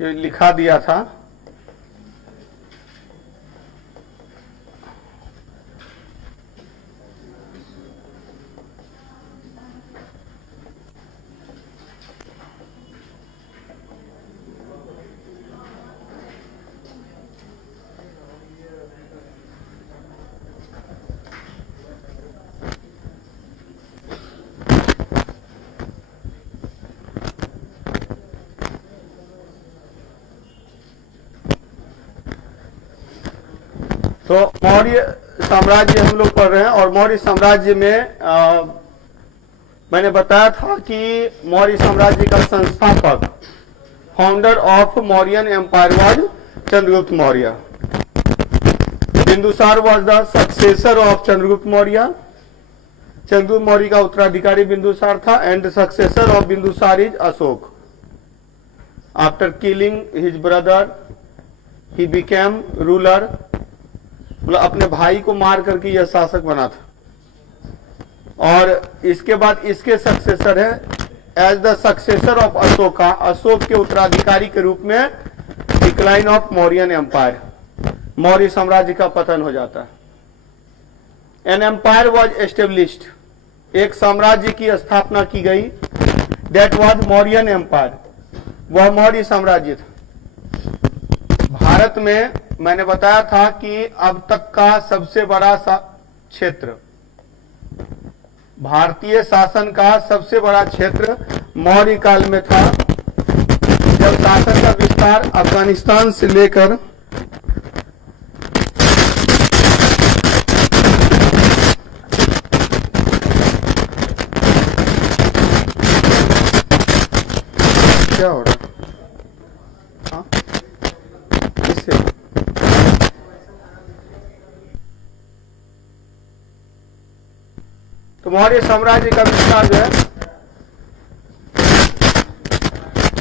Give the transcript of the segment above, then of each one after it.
ये लिखा दिया था। तो मौर्य साम्राज्य हम लोग पढ़ रहे हैं और मौर्य साम्राज्य में मैंने बताया था कि मौर्य साम्राज्य का संस्थापक, founder of Mauryan empire was Chandragupta Maurya. Bindusara was the successor of Chandragupta Maurya. Chandragupta Maurya का उत्तराधिकारी बिंदुसार था and successor of Bindusara is Ashok. After killing his brother he became ruler, मतलब अपने भाई को मार करके यह शासक बना था। और इसके बाद इसके सक्सेसर है as the successor of Ashoka, Ashok के उत्तराधिकारी के रूप में decline of Mauryan empire, Maurya साम्राज्य का पतन हो जाता है। एन एम्पायर वॉज एस्टेब्लिश्ड, एक साम्राज्य की स्थापना की गई। दैट वॉज मौर्यन एम्पायर, वह मौर्य साम्राज्य था। भारत में मैंने बताया था कि अब तक का सबसे बड़ा क्षेत्र, भारतीय शासन का सबसे बड़ा क्षेत्र मौर्य काल में था, जब शासन का विस्तार अफगानिस्तान से लेकर क्या हो रहा है? हाँ? किससे? तो मौर्य साम्राज्य का विस्तार जो है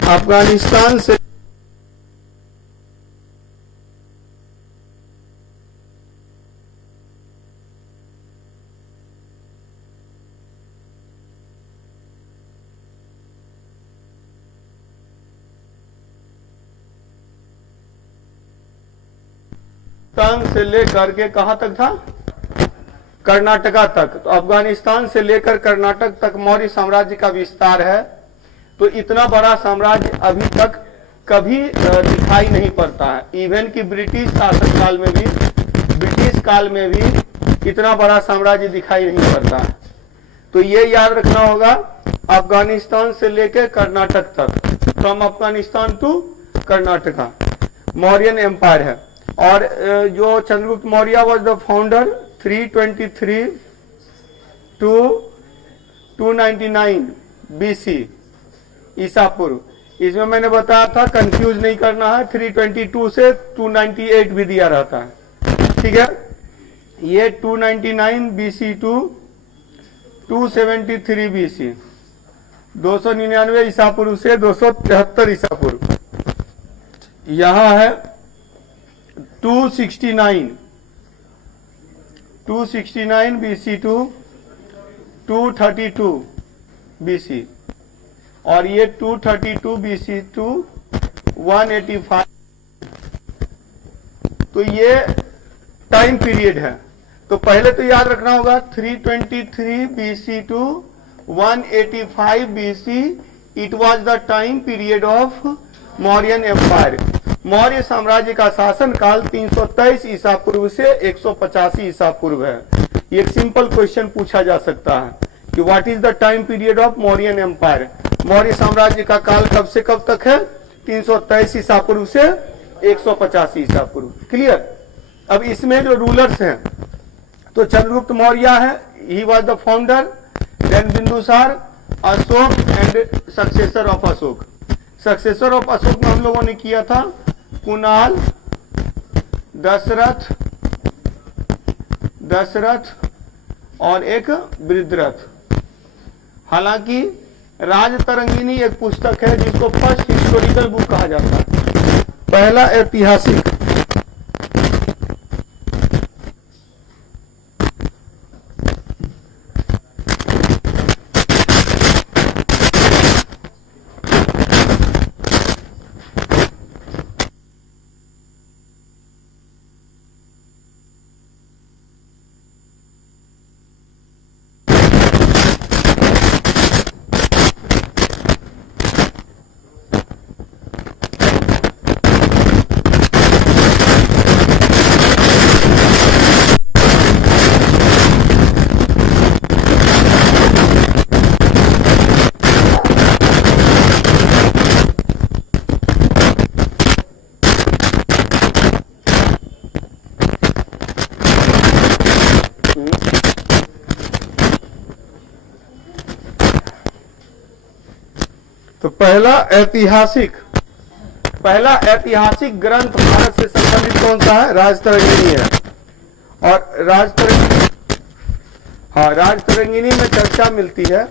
अफगानिस्तान से से लेकर के कहां तक था? कर्नाटका तक। तो अफगानिस्तान से लेकर कर्नाटक तक मौर्य साम्राज्य का विस्तार है। तो इतना बड़ा साम्राज्य अभी तक कभी दिखाई नहीं पड़ता है। इवन कि ब्रिटिश शासनकाल में भी, ब्रिटिश काल में भी इतना बड़ा साम्राज्य दिखाई नहीं पड़ता है। तो ये याद रखना होगा, अफगानिस्तान से लेकर कर्नाटक तक, from Afghanistan to Karnataka Mauryan empire है। और जो Chandragupta Maurya was the founder 323 to 299 BC ईसा पूर्व। इसमें मैंने बताया था कंफ्यूज नहीं करना है, 322 से 298 भी दिया रहता है, ठीक है। ये 299 BC टू 273 BC, 299 ईसा पूर्व से 273 ईसा पूर्व। यहां है 269 BC टू 232 BC, और ये 232 BC टू 185। तो ये टाइम पीरियड है। तो पहले तो याद रखना होगा 323 BC to 185 BC, it was the time period of Mauryan empire. Maurya साम्राज्य का शासन काल 323 ईसा पूर्व से 185 ईसा पूर्व है। एक सिंपल क्वेश्चन पूछा जा सकता है कि what is the time period of Mauryan empire. Maurya साम्राज्य का काल कब से कब तक है? 323 ईसा पूर्व से 185 ईसा पूर्व। क्लियर। अब इसमें जो रूलर्स हैं, तो चंद्रगुप्त मौर्य है, he was the founder, then Bindusara, Ashoka and successor of Ashoka. Successor of Ashoka में हम लोगों ने किया था कुणाल, दशरथ और एक वृद्धरथ। हालांकि राजतरंगिनी एक पुस्तक है जिसको फर्स्ट हिस्टोरिकल बुक कहा जाता है, पहला ऐतिहासिक। तो पहला ऐतिहासिक ग्रंथ भारत से संबंधित कौन सा है? राजतरंगिणी है। और राजतरंगिणी में चर्चा मिलती है,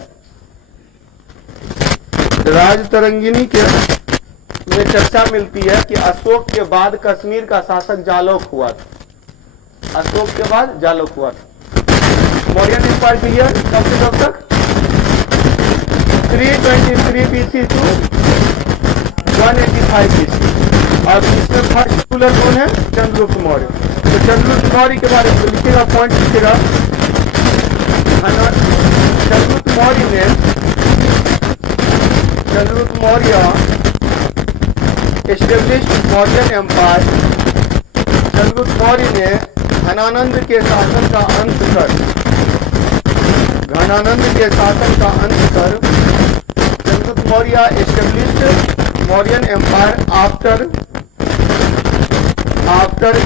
राजतरंगिणी में चर्चा मिलती है कि अशोक के बाद कश्मीर का शासक जालौक हुआ था। अशोक के बाद जालौक हुआ था। मौर्यन एम्पायर पीरियड कब से कब तक? 323 BC टू 185 BC। और इसमें फर्स्ट रूलर कौन है? चंद्रगुप्त मौर्य। तो चंद्रगुप्त मौर्य के बारे में लिखेगा, पॉइंट लिखेगा। Chandragupta Maurya established Mauryan empire. चंद्रगुप्त मौर्य ने घनानंद के शासन का अंत कर Chandragupta Maurya established Mauryan empire after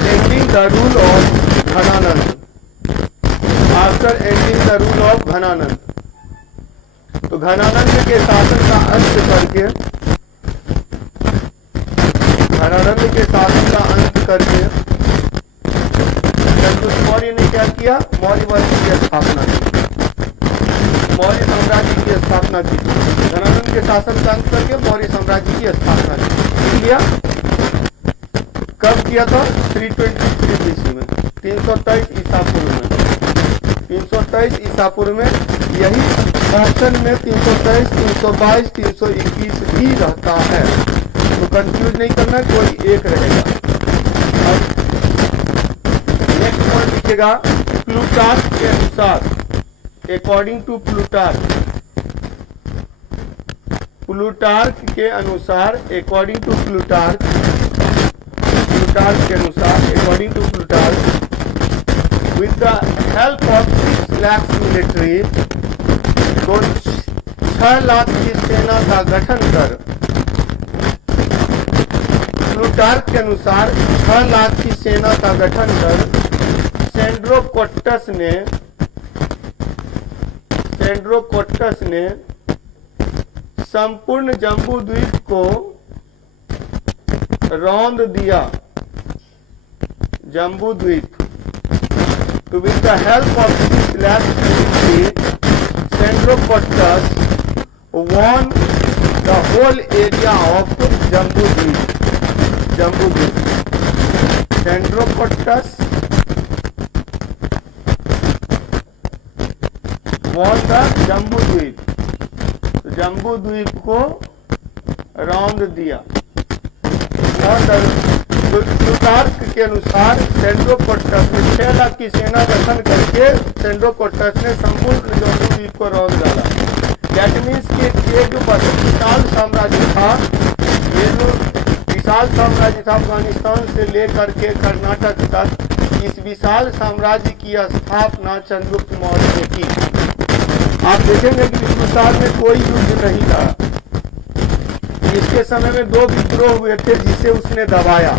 ending the rule of Ghananand. तो घनानंद के शासन का अंत करके चंद्रगुप्त मौर्य ने क्या किया? मौर्य वंश की स्थापना की, मौर्य साम्राज्य की स्थापना की। घनानंद के शासन का अंत करके मौर्य साम्राज्य की स्थापना की। कब किया था? 323 BC में, 323 ईसा पूर्व में। 323 ईसा पूर्व में। यही ऑप्शन में 323, 322, 321 भी रहता है, तो कंफ्यूज नहीं करना, कोई एक रहेगा। नेक्स्ट पॉइंट लिखिएगा, प्लूटार्क के अनुसार, अकॉर्डिंग टू प्लूटार्क के अनुसार, with the help of 6 lakhs military, तो 6 लाख की सेना का गठन कर, प्लूटार्क के अनुसार 6 लाख की सेना का गठन कर सेंड्रोकोट्टस ने संपूर्ण जम्बू द्वीप को रौंद दिया। जम्बू द्वीप। तो with the help of 6 lakh military, Sandrocottus won the whole area of Jambudvipa. Sandrocottus won the Jambu द्वीप। तो जम्बू द्वीप को रौंद दिया। प्लूटार्क के अनुसार सेंड्रोकोट्टस ने 6 लाख की सेना गठन करके सेंड्रोकोट्टस ने संपूर्ण जम्बू द्वीप को रौंद डाला। दैट मीन्स कि ये जो विशाल साम्राज्य था, अफगानिस्तान से लेकर के कर्नाटक तक, इस विशाल साम्राज्य की स्थापना चंद्रगुप्त मौर्य ने की। आप देखेंगे कि इस विशाल में कोई युद्ध नहीं था। इसके समय में 2 विद्रोह हुए थे जिसे उसने दबाया।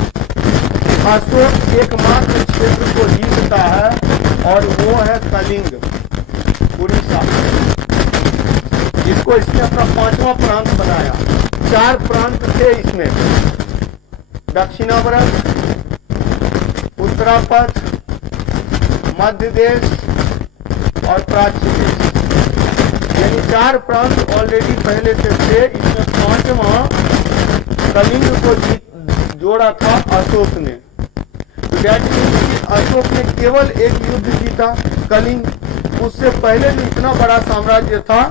अशोक एकमात्र क्षेत्र को जीतता है और वो है कलिंग, उड़ीसा, जिसको इसने अपना 5वां प्रांत बनाया। 4 प्रांत थे इसमें, दक्षिणावर्त, उत्तरापथ, मध्य देश और प्राच्य देश, यानी 4 प्रांत ऑलरेडी पहले से थे। इसमें 5वां कलिंग को जोड़ा था अशोक ने। अशोक ने केवल एक युद्ध जीता, कलिंग। उससे पहले भी इतना बड़ा साम्राज्य था,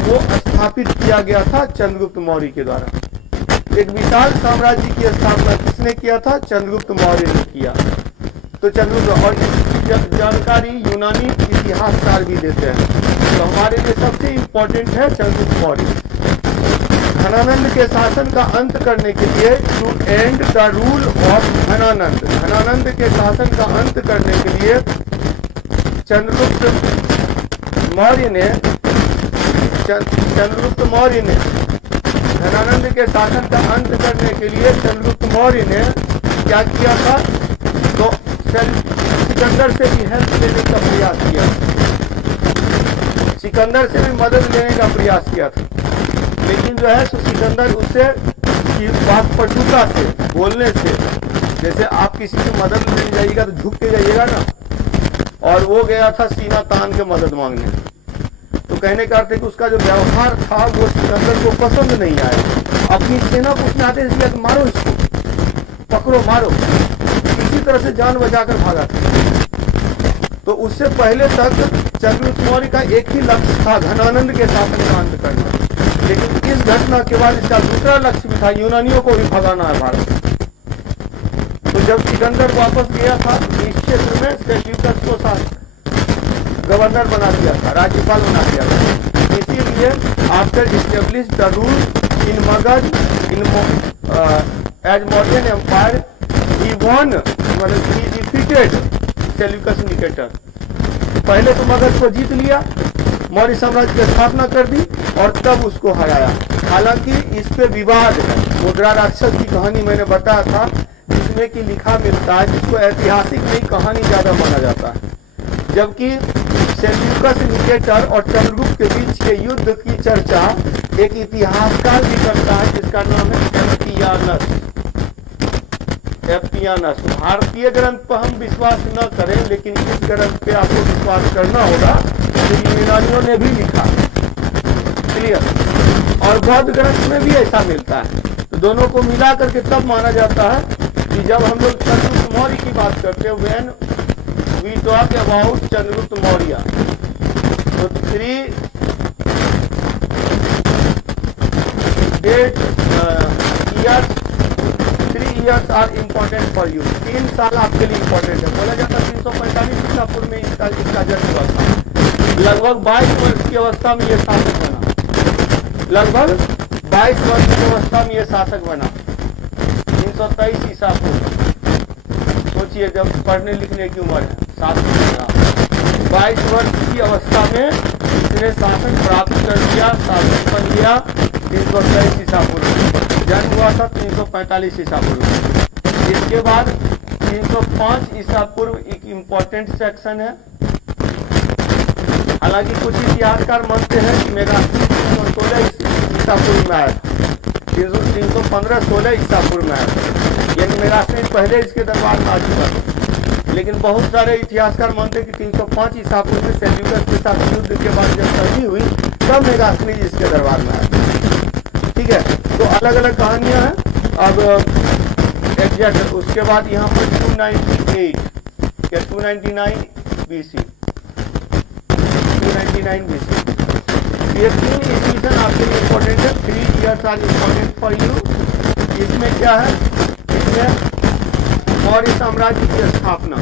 वो स्थापित किया गया था चंद्रगुप्त मौर्य के द्वारा। एक विशाल साम्राज्य की स्थापना किसने किया था? चंद्रगुप्त मौर्य ने किया। तो चंद्रगुप्त, और इसकी जानकारी यूनानी इतिहासकार भी देते हैं। तो हमारे लिए सबसे इंपॉर्टेंट है चंद्रगुप्त मौर्य। घनानंद के शासन का अंत करने के लिए, to end the rule of Ghanananda के शासन का अंत करने के लिए चंद्रगुप्त मौर्य ने घनानंद के शासन का अंत करने के लिए चंद्रगुप्त मौर्य ने क्या किया था? तो सिकंदर से भी हेल्प लेने का प्रयास किया, सिकंदर से भी मदद लेने का प्रयास किया था। लेकिन जो है सिकंदर उससे बात पटुता से बोलने से, जैसे आप किसी की मदद लेने जाइएगा तो झुक के जाइएगा ना, और वो गया था सीना तान के मदद मांगने। तो कहने का अर्थ है कि उसका जो व्यवहार था वो सिकंदर को पसंद नहीं आया। अपनी सेना को उसने आदेश दिया कि मारो इसको, पकड़ो मारो, इसी तरह से जान बचाकर भागा था। तो उससे पहले तक चंद्रगुप्त मौर्य का एक ही लक्ष्य था, घनानंद के साथ अंत करना। लेकिन इस घटना के बाद इसका दूसरा लक्ष्य भी था, यूनानियों को भी भगाना है भारत। तो जब सिकंदर वापस गया था इस क्षेत्र में, सेल्यूकस को साथ गवर्नर बना दिया था, राज्यपाल बना दिया था। इसीलिए after establish the rule in Magadha in as Mauryan empire he won, मतलब ही डिफीटेड सेल्यूकस निकेटर। पहले तो मगध को जीत लिया, मौर्य साम्राज्य की स्थापना कर दी और तब उसको हराया। हालांकि इस पे विवाद है। मुद्रा राक्षस की कहानी मैंने बताया था, जिसमें कि लिखा मिलता है, जिसको ऐतिहासिक नहीं कहानी ज्यादा माना जाता है। जबकि सेल्यूकस निकेटर और चंद्रगुप्त के बीच के युद्ध की चर्चा एक इतिहासकार भी करता है, जिसका नाम है एप्पियानस। भारतीय ग्रंथ पर हम विश्वास न करें, लेकिन इस ग्रंथ पे आपको विश्वास करना होगा, जो यूनानियों ने भी लिखा। क्लियर? और बौद्ध ग्रंथ में भी ऐसा मिलता है। तो दोनों को मिला करके तब माना जाता है कि जब हम लोग चंद्रगुप्त मौर्य की बात करते हैं, when we talk about Chandragupta Maurya, तो 3 years are important for you. 3 साल आपके लिए इम्पोर्टेंट है। बोला जाता 345 ईसा पूर्व में इसका जन्म हुआ था। लगभग 22 वर्ष की अवस्था में ये शासक बना। लगभग 22 वर्ष की अवस्था में ये शासक बना। 323 ईसा पूर्व। सोचिए, जब पढ़ने लिखने की उम्र है, 22 वर्ष की अवस्था में इसने शासन प्राप्त कर लिया, शासक बन गया। 323 ईसा पूर्व जन्म हुआ था, 345 ईसा पूर्व। इसके बाद 305 ईसा पूर्व एक इम्पोर्टेंट सेक्शन है। हालांकि कुछ इतिहासकार मानते हैं कि मेगास्थनी 316 ईसा पूर्व में आया, 315-16 ईसा पूर्व में आया, यानी मेगास्थनी पहले इसके दरबार में आ चुका था। लेकिन बहुत सारे इतिहासकार मानते हैं कि 305 ईसा पूर्व में सेल्यूकस के साथ युद्ध के बाद जब संधि हुई, तब मेगास्थनी इसके दरबार में आया। ठीक है, तो अलग अलग कहानियां हैं। अब एग्जैक्ट उसके बाद यहाँ पर 298 या 299 BC, 299 BC। ये 3 इक्वेशन आपके लिए इम्पोर्टेंट है। 3 years are important for you. इसमें क्या है? इसमें मौर्य साम्राज्य की स्थापना,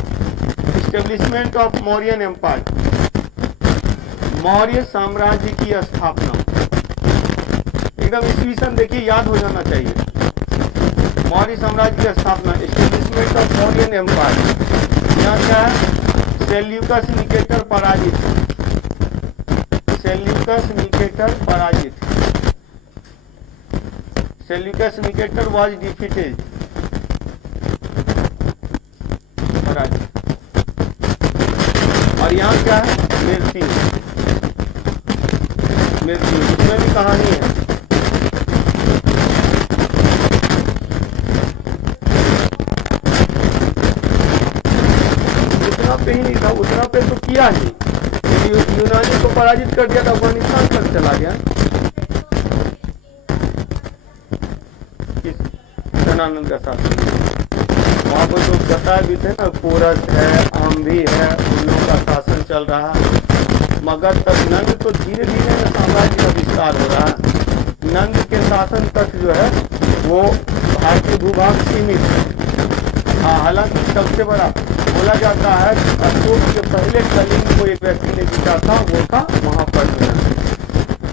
establishment of Mauryan empire, Maurya साम्राज्य की स्थापना। एकदम ईस्वीसन देखिए, याद हो जाना चाहिए। मौर्य साम्राज्य की स्थापना, इस्टेब्लिशमेंट ऑफ मौर्यन एम्पायर। यहाँ क्या है? सेल्यूकस निकेटर पराजित, सेल्यूकस निकेटर पराजित, सेल्यूकस निकेटर वाज डिफीटेड, पराजित। और यहाँ क्या है? मृत्यु, मृत्यु, इसमें भी कहानी है। पे ही नहीं था, उतना पे तो किया ही, यूनानी को पराजित कर दिया था, अफगानिस्तान तक चला गया। घनानंद का शासन, वहां पर जो बताए भी थे ना, पोरस है, आम्भी है, उन लोगों का शासन चल रहा है। मगध तक नंद तो धीरे धीरे साम्राज्य का विस्तार हो रहा है। नंद के शासन तक जो है वो भारतीय भूभाग सीमित है। हालांकि सबसे बड़ा बोला जाता है अशोक के पहले कलिंग को एक व्यक्ति ने जीता था, वो था महापर्जुनन।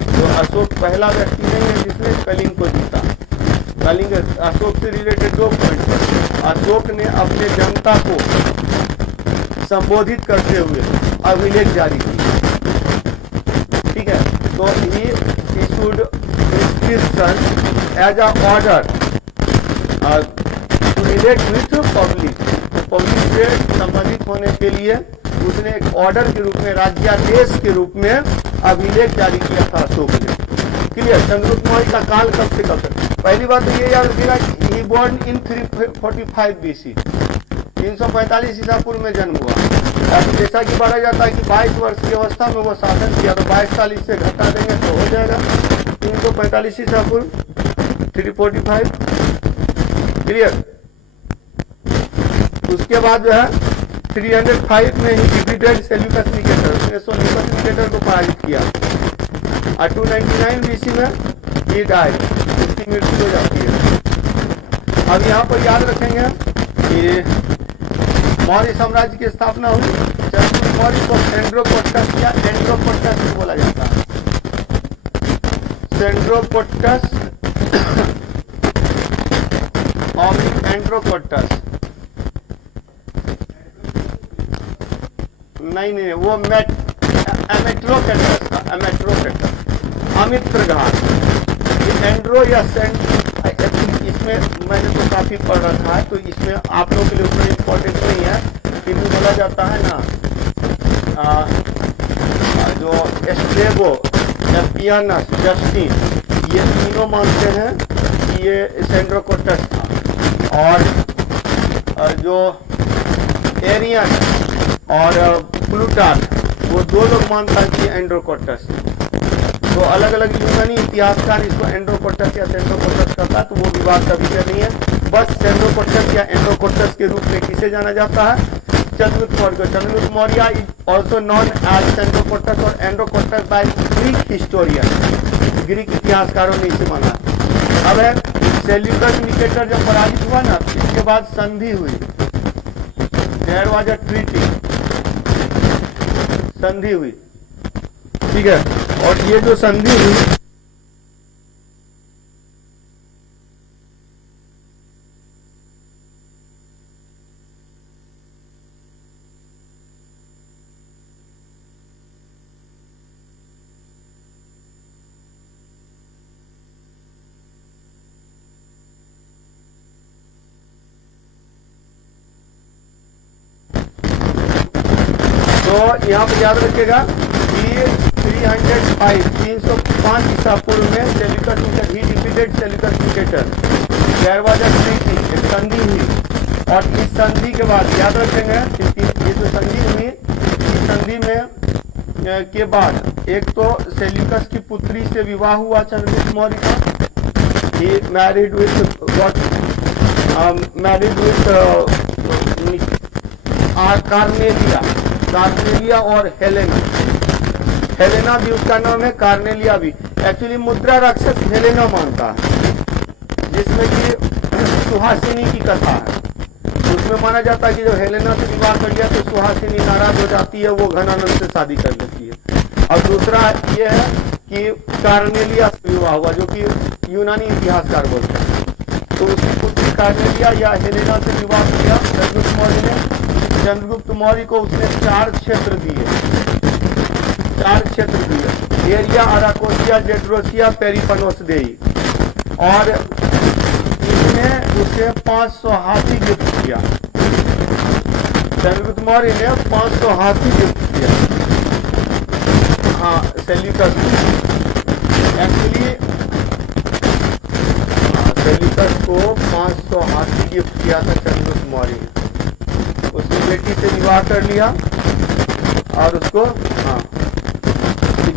तो अशोक पहला व्यक्ति नहीं है जिसने कलिंग को जीता। कलिंग अशोक से रिलेटेड 2 पॉइंट है। अशोक ने अपने जनता को संबोधित करते हुए अभिलेख जारी किया। ठीक है, तो he issued prescription as a order to relate with public. Public से संबंधित होने के लिए उसने एक ऑर्डर के रूप में, राज्यादेश के रूप में अभिलेख जारी किया था अशोक ने। क्लियर। चंद्रगुप्त मौर्य का काल कब से कब तक? पहली बात तो ये याद रखिएगा, ही बॉर्न इन 345 BC, 345 ईसा पूर्व में जन्म हुआ। जैसा कि माना जाता है कि 22 वर्ष की अवस्था में वो शासन किया, तो 22 साल इससे घटा देंगे तो हो जाएगा 345 ईसा पूर्व 345, क्लियर। उसके बाद जो है 305 में ही डिफीटेड सेल्यूकस निकेटर, उसने सेल्यूकस निकेटर को पराजित किया। और 299 BC में ये डाइड, उसकी मृत्यु हो जाती है। अब यहाँ पर याद रखेंगे कि मौर्य साम्राज्य की स्थापना हुई। चंद्रगुप्त मौर्य को सेंड्रोकोट्टस या एंड्रोकोट्टस बोला जाता है। सेंड्रोकोट्टस और एंड्रोकोट्टस, नहीं वो एमेट्रोकोट्टस था, एमेट्रोकोट्टस, अमित्रघात। ये एंड्रो या सेंट, इसमें मैंने तो काफी पढ़ रखा है, तो इसमें आप लोगों के लिए उतना इम्पोर्टेंट नहीं है, किंतु बोला जाता है ना जो एस्ट्रेबो, एपियानस, जस्टिन, ये तीनों मानते हैं कि ये सेंड्रोकोट्टस था। और जो एरियन और प्लूटार्क, वो दो लोग मानता है कि एंड्रोकोट्टस। तो अलग अलग यूनानी इतिहासकार इसको एंड्रोकोट्टस या सेंड्रोकोट्टस कहता है, तो वो विवाद का विषय नहीं है। बस सेंड्रोकोट्टस या एंड्रोकोट्टस के रूप में किसे जाना जाता है? चंद्रगुप्त मौर्य को। Chandragupta Maurya is also known as Sandrocottus और Androcottus by Greek historian, Greek इतिहासकारों ने इसे माना। अब है सेल्यूकस निकेटर जब पराजित हुआ ना, इसके बाद संधि हुई, देयर वाज अ ट्रीटी, संधि हुई, ठीक है। और ये जो संधि हुई, तो यहाँ पर याद रखिएगा कि 305 ईसा पूर्व में Seleucus Nicator, he defeated Seleucus Nicator, there was a treaty, एक संधि हुई। और इस संधि के बाद याद रखेंगे ये जो संधि हुई, इस संधि में के बाद एक तो सेल्यूकस की पुत्री से विवाह हुआ चंद्रगुप्त मौर्य का, ही मैरिड विथ कार्नेलिया और हेलेना। हेलेना भी उसका नाम है, कार्नेलिया भी। एक्चुअली मुद्रा राक्षस हेलेना मानता है, जिसमें कि सुहासिनी की कथा है। उसमें माना जाता है कि जब हेलेना से विवाह कर लिया तो सुहासिनी नाराज हो जाती है, वो घनानंद से शादी कर लेती है। और दूसरा ये है कि कार्नेलिया से विवाह हुआ, जो कि यूनानी इतिहासकार बोलते हैं। तो उसकी पुत्री कार्नेलिया या हेलेना से विवाह किया चंद्रगुप्त मौर्य ने। चंद्रगुप्त मौर्य को उसने 4 क्षेत्र दिए, 4 क्षेत्र दिए, एरिया, अराकोसिया, जेड्रोसिया, पेरिपनोस देई। और इसने उसे 500 हाथी गिफ्ट किया। चंद्रगुप्त मौर्य ने 500 हाथी गिफ्ट किया, हाँ, सेल्यूकस। एक्चुअली सेल्यूकस को 500 हाथी गिफ्ट किया था चंद्रगुप्त मौर्य ने। उसकी बेटी से विवाह कर लिया और उसको, हाँ,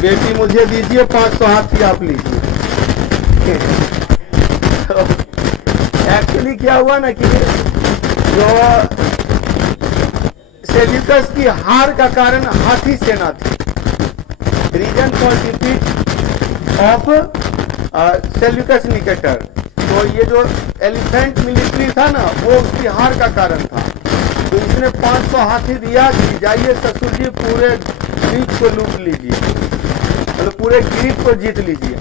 बेटी मुझे दीजिए, 500 हाथी आप लीजिए। एक्चुअली क्या हुआ ना कि जो सेल्यूकस की हार का कारण हाथी सेना थी। Reason for defeat of Seleucus Nicator, तो ये जो एलिफेंट मिलिट्री था ना, वो उसकी हार का कारण था। तो इसने 500 हाथी दिया कि जाइए ससुर जी, पूरे ग्रीक को लूट लीजिए, मतलब पूरे ग्रीक को जीत लीजिए।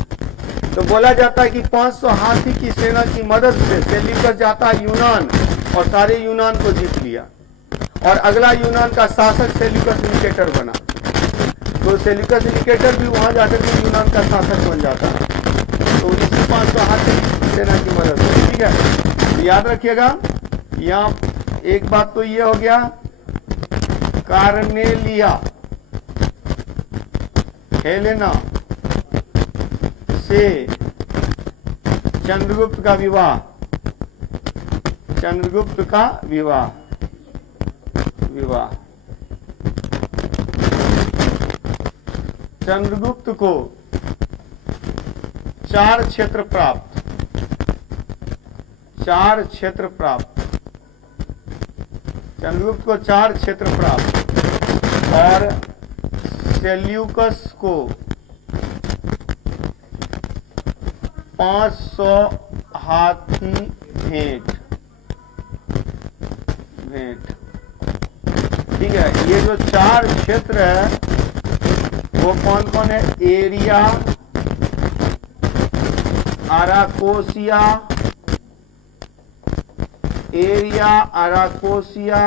तो बोला जाता है कि 500 हाथी की सेना की मदद से सेल्यूकस जाता है यूनान और सारे यूनान को जीत लिया। और अगला यूनान का शासक सेल्यूकस निकेटर बना। तो सेल्यूकस निकेटर भी वहां जाकर के यूनान का शासक बन जाता है। तो इसी 500 हाथी सेना की मदद से, ठीक है। याद रखिएगा, यहाँ एक बात तो ये हो गया, कार्नेलिया, हेलेना से से चंद्रगुप्त का विवाह, चंद्रगुप्त का विवाह, विवाह। चंद्रगुप्त को 4 क्षेत्र प्राप्त, 4 क्षेत्र प्राप्त, चंद्रगुप्त को 4 क्षेत्र प्राप्त और सेल्यूकस को 500 हाथी भेंट, भेंट। ठीक है, ये जो 4 क्षेत्र है वो कौन कौन है? Aria, Arachosia, Aria, Arachosia,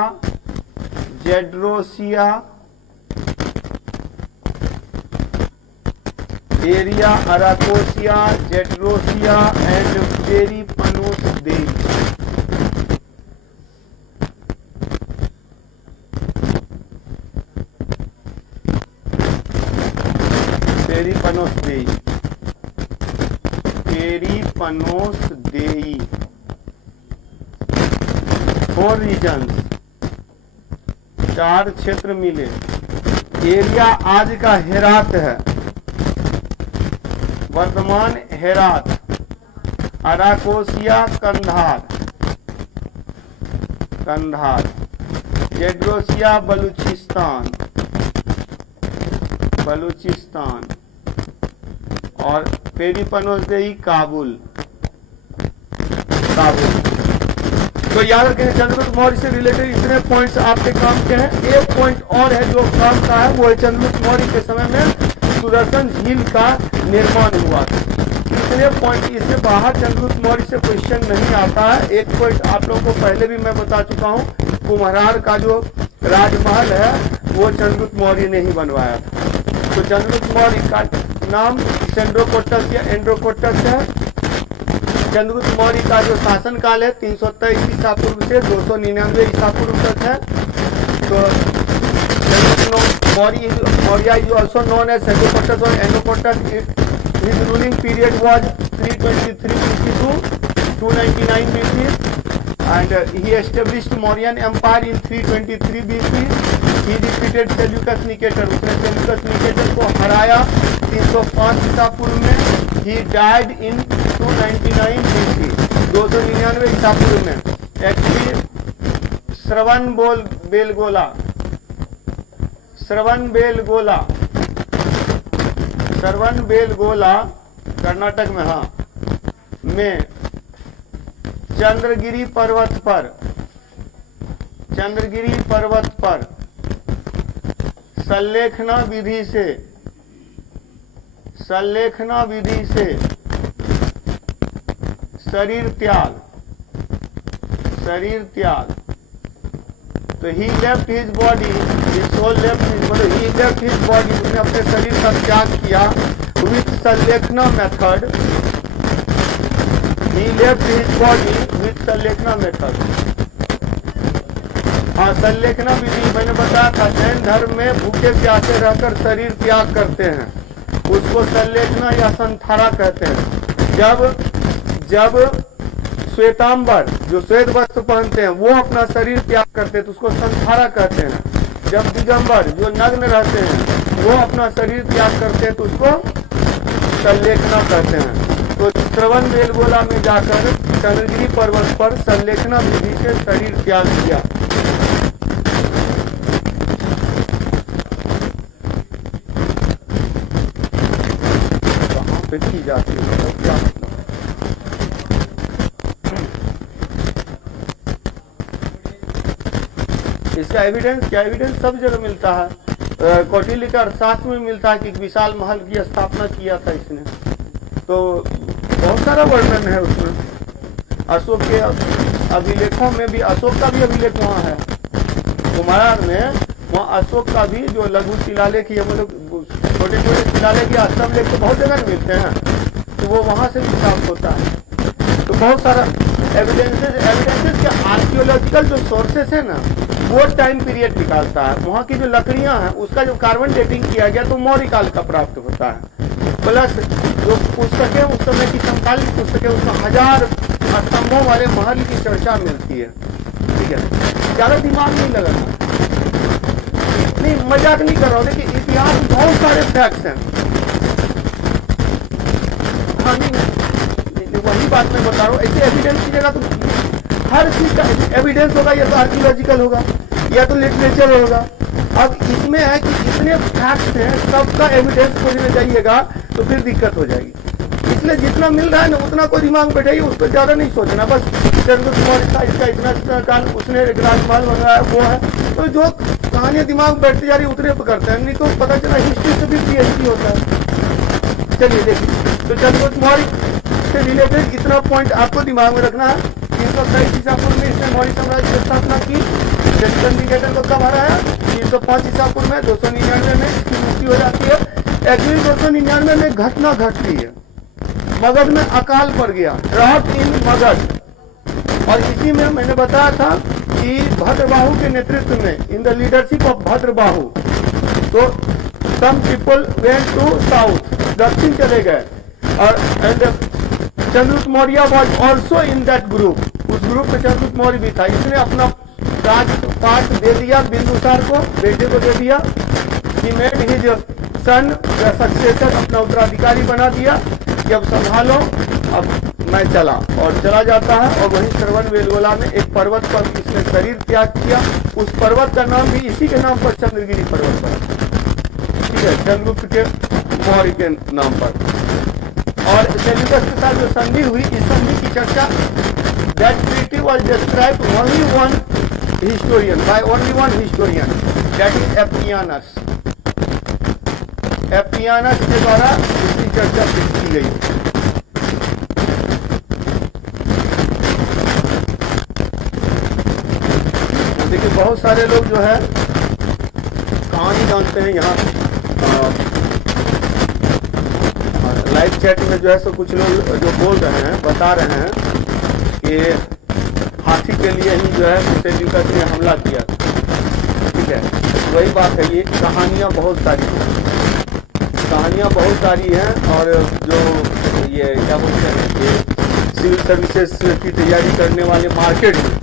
Gedrosia, Aria, Arachosia, Gedrosia and Paropamisadae. Paropamisadae, पेरिपनोस देई। 4 रीजन्स, 4 क्षेत्र मिले। एरिया आज का हेरात है, वर्तमान हेरात। अराकोसिया कंधार, कंधार। जेड्रोसिया बलूचिस्तान, बलूचिस्तान। और पेरिपनोस देई काबुल, काबुल। तो याद रखें चंद्रगुप्त मौर्य से रिलेटेड इतने पॉइंट्स आपके काम के हैं। एक पॉइंट और है जो काम का है, वो है चंद्रगुप्त मौर्य के समय में सुदर्शन झील का निर्माण हुआ था। इतने पॉइंट, इससे बाहर चंद्रगुप्त मौर्य से क्वेश्चन नहीं आता है। एक पॉइंट आप लोगों को पहले भी मैं बता चुका हूँ, कुम्हरार का जो राजमहल है वो चंद्रगुप्त मौर्य ने ही बनवाया था। तो चंद्रगुप्त मौर्य का नाम चंद्रोकोटस या एंड्रोकोटस है। चंद्रगुप्त मौर्य का जो शासन काल है 323 ईसा पूर्व से 299 ईसा पूर्व तक है। तो Maurya is also known as Cendrocotus or Endocotus. His ruling period was 323 BC to 299 BC, and he established Mauryan Empire in 323 BC. He defeated Seleucus Nicator. उसने Seleucus Nicator को हराया 305 ईसा पूर्व में। He died in 299 BC, 299 ईसा पूर्व में। Actually श्रवण बेलगोला, श्रवण बेलगोला, श्रवण बेलगोला कर्नाटक में, हाँ, में चंद्रगिरी पर्वत पर, चंद्रगिरी पर्वत पर संलेखना विधि से, संलेखना विधि से शरीर त्याग, शरीर त्याग। तो he left his body, his soul left his, मतलब ही लेफ्ट हिज बॉडी, उसने अपने शरीर का त्याग किया with sallekhana method. He left his body with sallekhana method. हाँ, संलेखना विधि मैंने बताया था, जैन धर्म में भूखे प्यासे रहकर शरीर त्याग करते हैं, उसको संलेखना या संथारा कहते हैं। जब श्वेतांबर जो श्वेत वस्त्र पहनते हैं वो अपना शरीर त्याग करते हैं तो उसको संथारा कहते हैं। जब दिगंबर जो नग्न रहते हैं वो अपना शरीर त्याग करते हैं तो उसको संलेखना कहते हैं। तो श्रवण बेलगोला में जाकर चंद्रगिरी पर्वत पर संलेखना विधि से शरीर त्याग किया। कहाँ पे की जाती है, क्या मतलब? इसका एविडेंस क्या, एविडेंस सब जगह मिलता है। कौटिल्य का अर्थशास्त्र में मिलता है कि विशाल महल की स्थापना किया था इसने, तो बहुत सारा वर्णन है उसमें। अशोक के अभिलेखों में भी, अशोक का भी अभिलेख वहाँ है कुम्हार में, वहाँ अशोक का भी जो लघु शिलालेख, ये मतलब छोटे छोटे शिलालेख या अष्टमलेख तो बहुत जगह मिलते हैं, तो वो वहाँ से भी प्राप्त होता है। तो बहुत सारा एविडेंसेस के आर्कियोलॉजिकल जो सोर्सेस है ना वो टाइम पीरियड निकालता है। वहाँ की जो लकड़ियाँ हैं उसका जो कार्बन डेटिंग किया गया तो मौर्य काल का प्राप्त होता है। प्लस जो पुस्तकें उस समय की समकालीन पुस्तकें, उसमें 1000 स्तंभों वाले महल की चर्चा मिलती है। ठीक है, ज्यादा दिमाग नहीं लगाना, नहीं मजाक नहीं कर रहा हूँ। देखिए इतिहास में बहुत सारे फैक्ट्स हैं। हाँ नहीं, वही बात मैं बता रहा हूँ। ऐसे एविडेंस की जगह तो हर चीज का एविडेंस होगा, या तो आर्कियोलॉजिकल होगा या तो लिटरेचर होगा। अब इसमें है कि जितने फैक्ट्स हैं सबका एविडेंस खोजने जाइएगा तो फिर दिक्कत हो जाएगी। इसलिए जितना मिल रहा है ना उतना को दिमाग बैठाइए, उस पर ज्यादा नहीं सोचना। बस चंद्रगुप्त मौर्य का इसका इतना काल उसने एक राजमहल बनवाया वो है, तो जो कहानियां दिमाग बैठती जा रही उतने पर करते हैं, नहीं तो पता चला हिस्ट्री से भी पीएचडी होता है। चलिए देखिए, तो चंद्रगुप्त मौर्य से रिलेटेड इतना पॉइंट आपको दिमाग में रखना है। 323 ईसा पूर्व में इसने मौर्य साम्राज्य की स्थापना की। चंद्रगुप्त को कब हराया? 305 ईसा पूर्व में। 299 में इसकी मृत्यु हो जाती है। एक्चुअली 299 में घटना घटती है, मगध में अकाल पड़ गया, ड्राउट इन मगध। और इसी में मैंने बताया था कि भद्रबाहु के नेतृत्व में, in the leadership of Bhadrabahu, तो some people went to south, दक्षिण चले गए। और Chandragupta Maurya was also in that group, उस ग्रुप में चंद्रगुप्त मौर्य भी था। इसने अपना राजपाट दे दिया बिंदुसार को, बेटे को दे दिया। He made his son the successor, अपना उत्तराधिकारी बना दिया कि अब संभालो, अब मैं चला, और चला जाता है। और वहीं श्रवण बेलगोला में एक पर्वत पर इसने शरीर त्याग किया। उस पर्वत का नाम भी इसी के नाम पर चंद्रगिरी पर्वत पड़ा। ठीक है, चंद्रगुप्त के मौर्य के नाम पर। और सेल्यूकस के साथ जो संधि हुई, इस संधि की चर्चा, that treaty was described only one historian, by only one historian, that is Appianus. Appianus के द्वारा इसकी चर्चा की गई। देखिए बहुत सारे लोग जो है कहानी जानते हैं। यहाँ लाइव चैट में जो है सो कुछ लोग जो बोल रहे हैं, बता रहे हैं कि हाथी के लिए ही जो है सेल्यूकस ने हमला किया। ठीक है, वही बात है। ये कहानियां बहुत सारी हैं, कहानियां बहुत सारी हैं। और जो ये क्या बोलते हैं, ये सिविल सर्विसेज की तैयारी करने वाले मार्केट में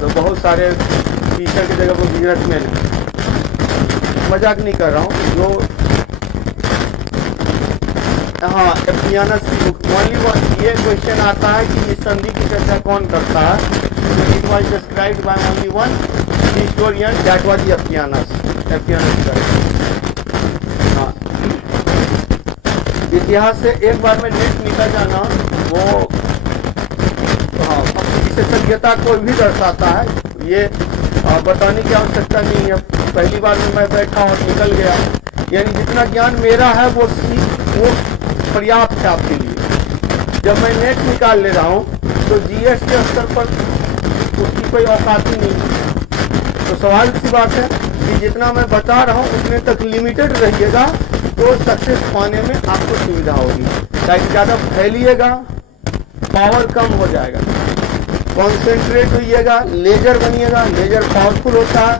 तो बहुत सारे टीचर की जगह वो बिजनेसमैन है। मजाक नहीं कर रहा हूँ। जो हाँ, एप्पियानस की बुक ओनली वन, ये क्वेश्चन आता है कि इस संधि की चर्चा कौन करता है। It was described by only one historian, that was Appianus. Appianus हाँ, इतिहास से एक बार में नेट निकल जाना वो हाँ विशेषज्ञता को भी दर्शाता है। ये बताने की आवश्यकता नहीं है। पहली बार में मैं बैठा और निकल गया, यानी जितना ज्ञान मेरा है वो पर्याप्त है आपके लिए। जब मैं नेट निकाल ले रहा हूँ तो जीएस के स्तर पर उसकी कोई औकात ही नहीं। तो सवाल सी बात है कि जितना मैं बता रहा हूँ उतने तक लिमिटेड रहिएगा तो सक्सेस पाने में आपको सुविधा होगी। ताकि ज़्यादा फैलिएगा, पावर कम हो जाएगा। कॉन्सेंट्रेट होइएगा, लेजर बनिएगा। लेजर पावरफुल होता है,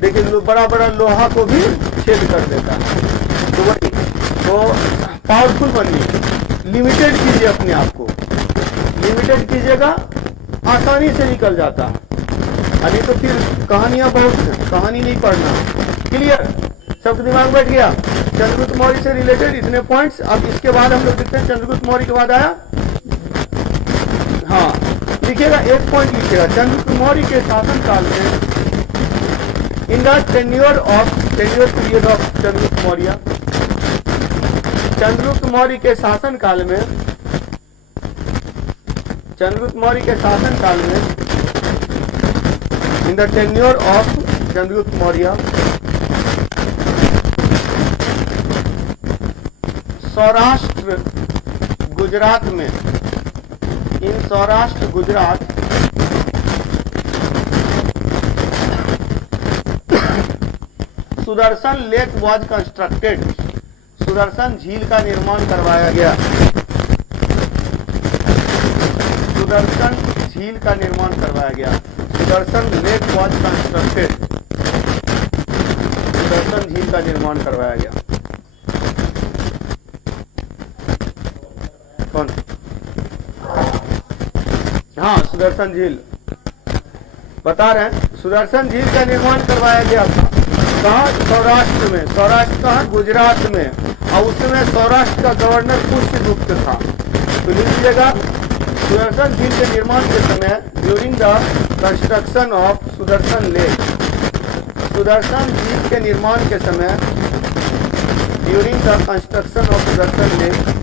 देखिए बड़ा बड़ा लोहा को भी छेद कर देता है। तो वही तो पावरफुल बनिए, लिमिटेड कीजिए अपने आप को, लिमिटेड कीजिएगा, आसानी से निकल जाता है। अभी तो फिर कहानियां बहुत हैं, कहानी नहीं पढ़ना। क्लियर, सब दिमाग बैठ गया। चंद्रगुप्त मौर्य से रिलेटेड इतने पॉइंट्स। अब इसके बाद हम लोग देखते हैं चंद्रगुप्त मौर्य के बाद आया, हाँ लिखिएगा, एक पॉइंट लिखिएगा। चंद्रगुप्त मौर्य के शासन काल में, in the tenure period of Chandragupta Maurya, Chandragupta Maurya के शासन काल में, चंद्रगुप्त मौर्य के शासन काल में, in the tenure of Chandragupta Maurya, Saurashtra Gujarat में, in Saurashtra Gujarat Sudarshan lake was constructed, Sudarshan झील का निर्माण करवाया गया। सुदर्शन झील का निर्माण करवाया गया। Sudarshan lake was constructed, Sudarshan झील का निर्माण करवाया गया। हाँ, सुदर्शन झील बता रहे हैं। सुदर्शन झील का निर्माण करवाया गया था कहाँ? सौराष्ट्र में। सौराष्ट्र कहाँ? गुजरात में। और उस समय सौराष्ट्र का गवर्नर पुष्यगुप्त था। तो लिख लीजिएगा, सुदर्शन झील के निर्माण के समय during the construction of Sudarshan lake, Sudarshan झील के निर्माण के समय during the construction of Sudarshan lake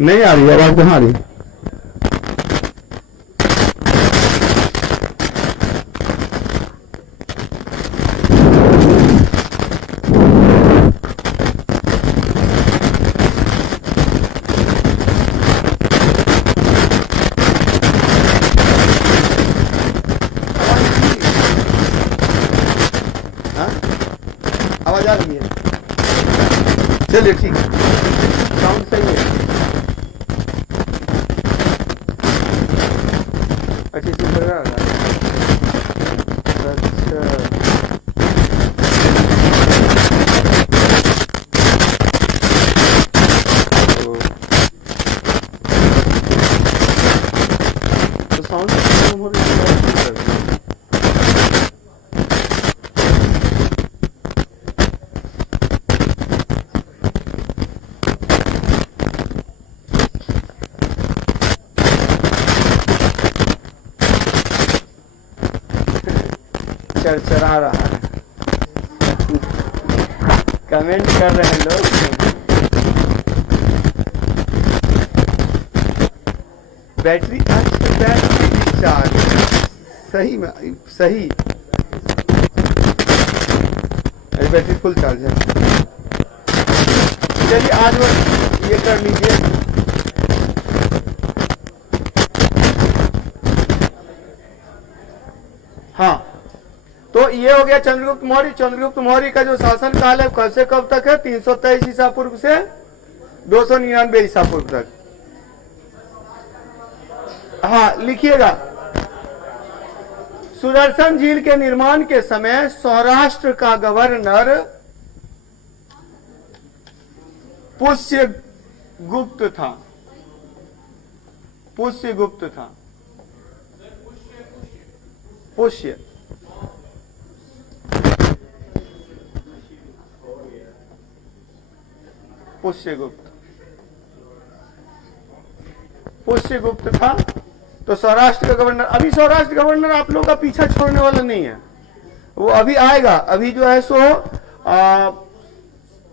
नहीं आ रही आवाज, कहाँ आ रही? आवाज आ रही है? चलिए ठीक है, साउंड सही है। अच्छी चीज लग रहा है। अच्छा, तो साउंड कम हो रही है। चरचरा रहा है, कमेंट कर रहे हैं लोग। बैटरी, अच्छा बैटरी चार्ज सही में सही, बैटरी फुल चार्ज है। चलिए आज वो ये कर लीजिए। हाँ, तो ये हो गया चंद्रगुप्त मौर्य। चंद्रगुप्त मौर्य का जो शासन काल है कब से कब तक है? 323 ईसा पूर्व से 299 ईसा पूर्व तक। हाँ, लिखिएगा, सुदर्शन झील के निर्माण के समय सौराष्ट्र का गवर्नर पुष्यगुप्त था। पुष्यगुप्त था। पुष्य पुष्यगुप्त पुष्यगुप्त था। तो सौराष्ट्र का गवर्नर, अभी सौराष्ट्र गवर्नर आप लोगों का पीछा छोड़ने वाला नहीं है, वो अभी आएगा। अभी जो है सो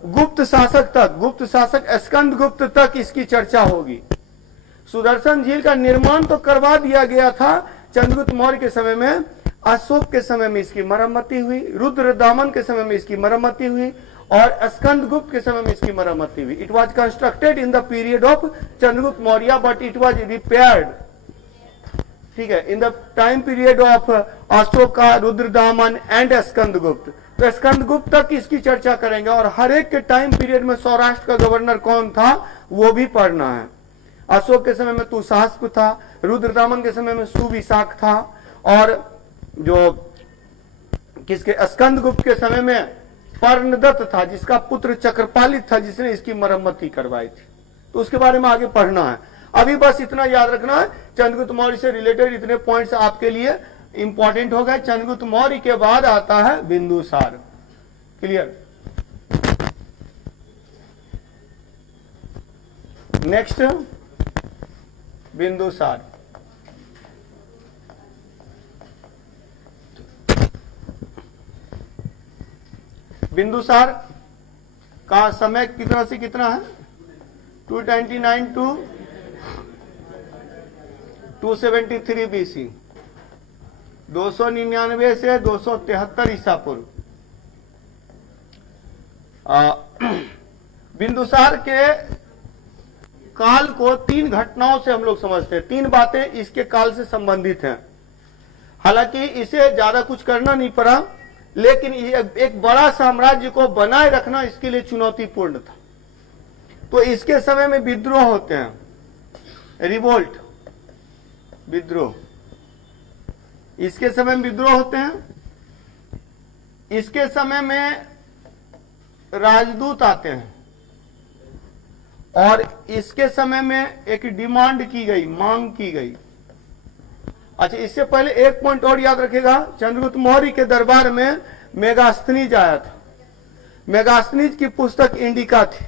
गुप्त शासक तक, गुप्त शासक स्कंद गुप्त तक इसकी चर्चा होगी। सुदर्शन झील का निर्माण तो करवा दिया गया था चंद्रगुप्त मौर्य के समय में, अशोक के समय में इसकी मरम्मती हुई, रुद्रदामन के समय में इसकी मरम्मती हुई, और स्कंदगुप्त के समय में इसकी मरम्मती हुई। It was constructed in the period of Chandragupta Maurya but it was repaired, ठीक है, इन the time period of Ashoka, Rudradaman and Skandagupta. तो स्कंदगुप्त तक इसकी चर्चा करेंगे, और हर एक के टाइम पीरियड में सौराष्ट्र का गवर्नर कौन था वो भी पढ़ना है। अशोक के समय में तुषास्प था, रुद्रदामन के समय में सुविशाख था, और जो किसके स्कंदगुप्त के समय में पर्णदत्त था, जिसका पुत्र चक्रपालित था, जिसने इसकी मरम्मती करवाई थी। तो उसके बारे में आगे पढ़ना है। अभी बस इतना याद रखना है, चंद्रगुप्त मौर्य से रिलेटेड इतने पॉइंट्स आपके लिए इंपॉर्टेंट हो गए। चंद्रगुप्त मौर्य के बाद आता है बिंदुसार। क्लियर? नेक्स्ट बिंदुसार। बिंदुसार का समय कितना से कितना है? 299 टू 273 बीसी, 299 से 273 ईसा पूर्व। बिंदुसार के काल को 3 घटनाओं से हम लोग समझते हैं, 3 बातें इसके काल से संबंधित हैं। हालांकि इसे ज्यादा कुछ करना नहीं पड़ा, लेकिन एक बड़ा साम्राज्य को बनाए रखना इसके लिए चुनौतीपूर्ण था। तो इसके समय में विद्रोह होते हैं, रिवोल्ट, विद्रोह, इसके समय में विद्रोह होते हैं। इसके समय में राजदूत आते हैं और इसके समय में एक डिमांड की गई, मांग की गई। अच्छा, इससे पहले एक पॉइंट और याद रखेगा, चंद्रगुप्त मौर्य के दरबार में मेगास्थनीज आया था। मेगास्थनीज की पुस्तक इंडिका थी,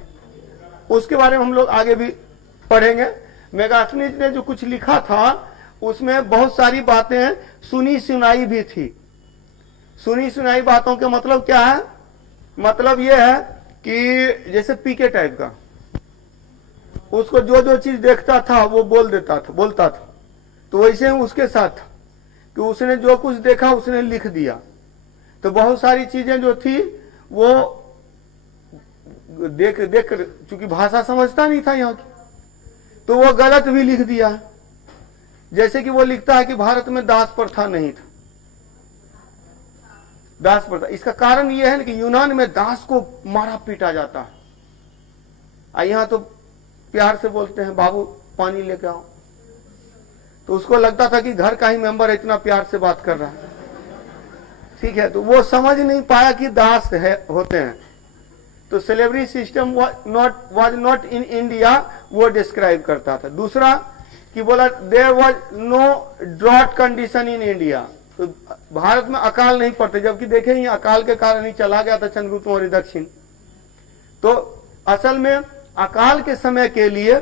उसके बारे में हम लोग आगे भी पढ़ेंगे। मेगास्थनीज ने जो कुछ लिखा था उसमें बहुत सारी बातें सुनी सुनाई भी थी। सुनी सुनाई बातों के मतलब क्या है? मतलब यह है कि जैसे पीके टाइप का, उसको जो जो चीज देखता था वो बोलता था। तो वैसे ही उसके साथ था कि उसने जो कुछ देखा उसने लिख दिया। तो बहुत सारी चीजें जो थी वो देख चूंकि भाषा समझता नहीं था यहाँ की, तो वो गलत भी लिख दिया। जैसे कि वो लिखता है कि भारत में दास प्रथा नहीं था, दास प्रथा। इसका कारण यह है कि यूनान में दास को मारा पीटा जाता है। यहाँ तो प्यार से बोलते हैं, बाबू पानी लेके आओ। तो उसको लगता था कि घर का ही मेंबर इतना प्यार से बात कर रहा है, ठीक है। तो वो समझ नहीं पाया कि दास होते हैं। तो slavery system was not in India, वो डिस्क्राइब करता था। दूसरा कि बोला there was no drought condition in India, तो भारत में अकाल नहीं पड़ते, जबकि देखें ये अकाल के कारण ही चला गया था चंद्रगुप्त मौर्य दक्षिण। तो असल में अकाल के समय के लिए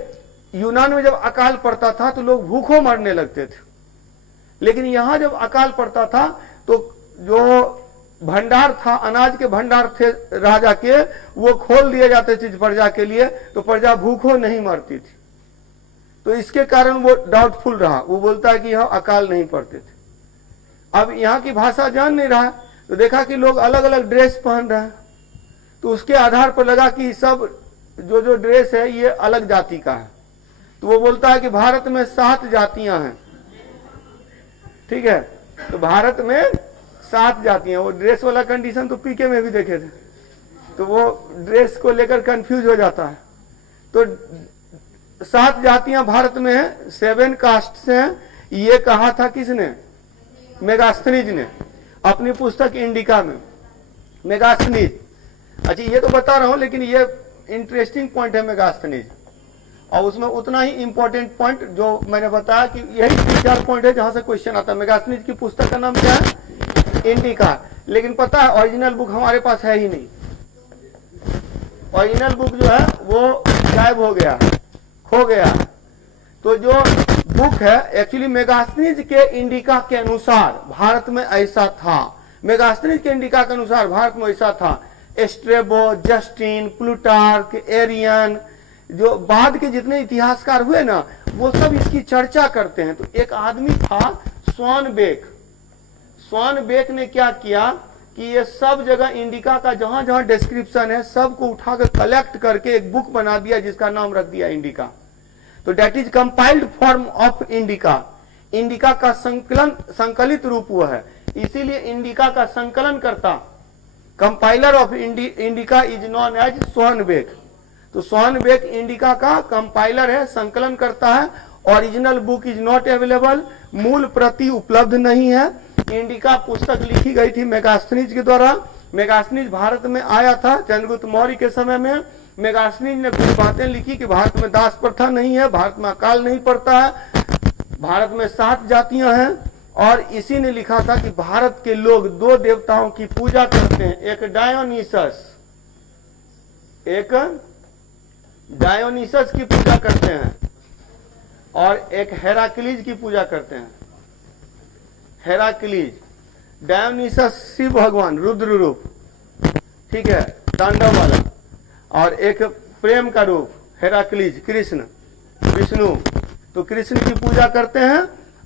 यूनान में जब अकाल पड़ता था तो लोग भूखों मरने लगते थे, लेकिन यहां जब अकाल पड़ता था तो जो भंडार था, अनाज के भंडार थे राजा के, वो खोल दिए जाते थे प्रजा के लिए, तो प्रजा भूखों नहीं मरती थी। तो इसके कारण वो डाउटफुल रहा, वो बोलता है कि यहाँ अकाल नहीं पड़ते थे। अब यहाँ की भाषा जान नहीं रहा, तो देखा कि लोग अलग अलग ड्रेस पहन रहे हैं, तो उसके आधार पर लगा कि सब जो ड्रेस है ये अलग जाति का है। तो वो बोलता है कि भारत में 7 जातियां हैं, ठीक है। तो भारत में 7 जातियां, वो ड्रेस वाला कंडीशन तो पीके में भी देखे थे, तो वो ड्रेस को लेकर कंफ्यूज हो जाता है। तो 7 जातियां भारत में है, 7 कास्ट हैं। ये कहा था किसने? मेगास्थनीज ने अपनी पुस्तक इंडिका में, मेगास्थनीज। अच्छा, ये तो बता रहा हूं, लेकिन ये इंटरेस्टिंग पॉइंट है मेगास्थनीज, और उसमें उतना ही इंपॉर्टेंट पॉइंट जो मैंने बताया कि यही 3-4 पॉइंट है जहां से क्वेश्चन आता है। मेगास्थनीज की पुस्तक का नाम क्या है? इंडिका। लेकिन पता है ओरिजिनल बुक हमारे पास है ही नहीं। ओरिजिनल बुक जो है वो गायब हो गया, खो गया। तो जो बुक है एक्चुअली मेगास्थनीज के इंडिका के अनुसार भारत में ऐसा था, मेगास्थनीज के इंडिका के अनुसार भारत में ऐसा था। स्ट्रेबो, जस्टिन, प्लूटार्क, एरियन, जो बाद के जितने इतिहासकार हुए ना, वो सब इसकी चर्चा करते हैं। तो एक आदमी था स्वानबेक। स्वानबेक ने क्या किया कि ये सब जगह इंडिका का जहां जहां डिस्क्रिप्शन है सबको उठाकर कलेक्ट करके एक बुक बना दिया, जिसका नाम रख दिया इंडिका। तो that is compiled form of indica. Indica का संकलित रूप वो है, इसीलिए इंडिका का संकलन करता, compiler of Indica is known as Schwanbeck. तो स्वानबेक इंडिका का कंपाइलर है, संकलन करता है। Original book is not available, मूल प्रति उपलब्ध नहीं है। इंडिका पुस्तक लिखी गई थी मेगास्थनीज के द्वारा। मेगास्थनीज भारत में आया था चंद्रगुप्त मौर्य के समय में। मेगास्थनीज ने कुछ बातें लिखी कि भारत में दास प्रथा नहीं है, भारत में अकाल नहीं पड़ता है, भारत में 7 जातियां हैं। और इसी ने लिखा था कि भारत के लोग 2 देवताओं की पूजा करते हैं, एक डायोनिसस की पूजा करते हैं और एक हेराक्लीज की पूजा करते हैं। हेराक्लीज, डायोनिसस शिव भगवान, रुद्र रूप, ठीक है, तांडव वाला, और एक प्रेम का रूप हेराक्लीज, कृष्ण, विष्णु। तो कृष्ण की पूजा करते हैं